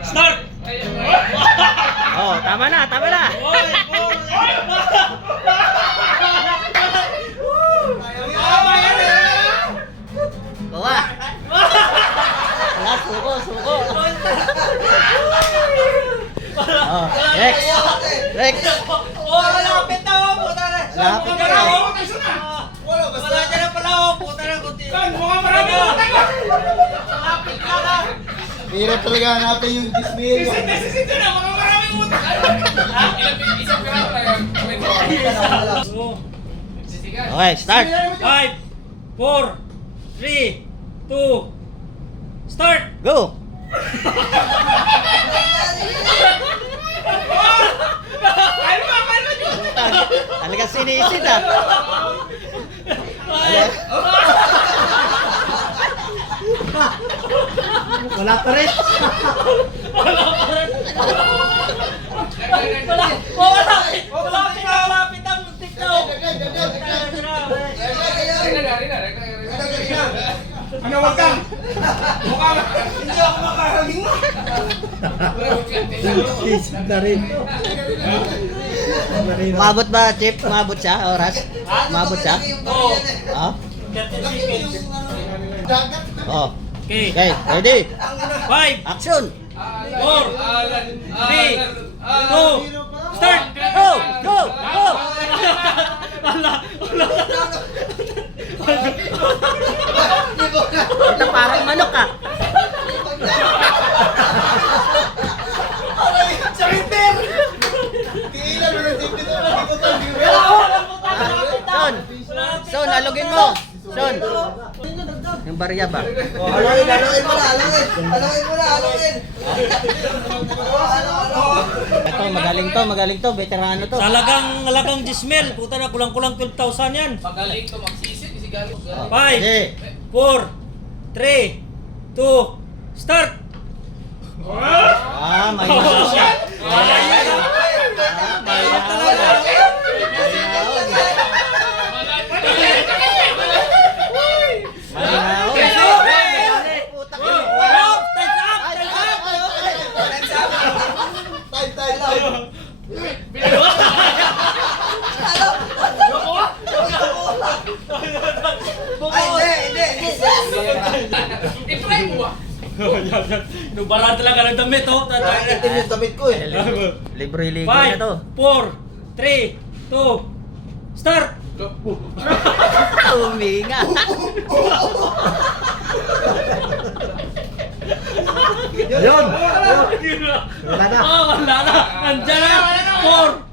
Start! Oh, tama na, tama na. Bawa. Wala, suko, suko. Oh, Rex. Rex. Malapit na ako, puta na. Lapit na. Wala ka na pala ako, puta na. Mukhang marami ako. Malapit ka na. Hirap talaga hanapin yung dismay. Sisito na, mukhang marami puta. Isang pira ko lang. Okay, start. 5, 4, 3, 2, start! Go. Talaga sinisid ah. Wala pa rin. Malapit ang muntik na ako. Ano, wag ka? Mukha mo. Hindi ako makahaging mo. Sinisid na rin. Umabot ba, Chip? Umabot siya, oras? Umabot siya? Oo. Oh? 30 seconds. Oh. Okay. Okay, ready? 5, Action! 4, 3, 2, start! Go! Go! Go! Ito parang manok ah. Son! Son, alugin mo! Son! Yung barya ba? Halawin mo na, halawin. Ito, magaling to, veterano to. Salagang Gismel. Puta na, kulang-kulang 12,000 yan. Magaling to magsisip, kasi galing ko. 5, Sige. 4, 3, 2, start! Ah, may siya. I-try mo ah. Nubaran talaga ng damit, oh. Itim yung damit ko eh. Libre-libre na to. 5, 4, 3, 2, start! Huminga. Yun! Wala na. Wala na. Nandiyan na. 4,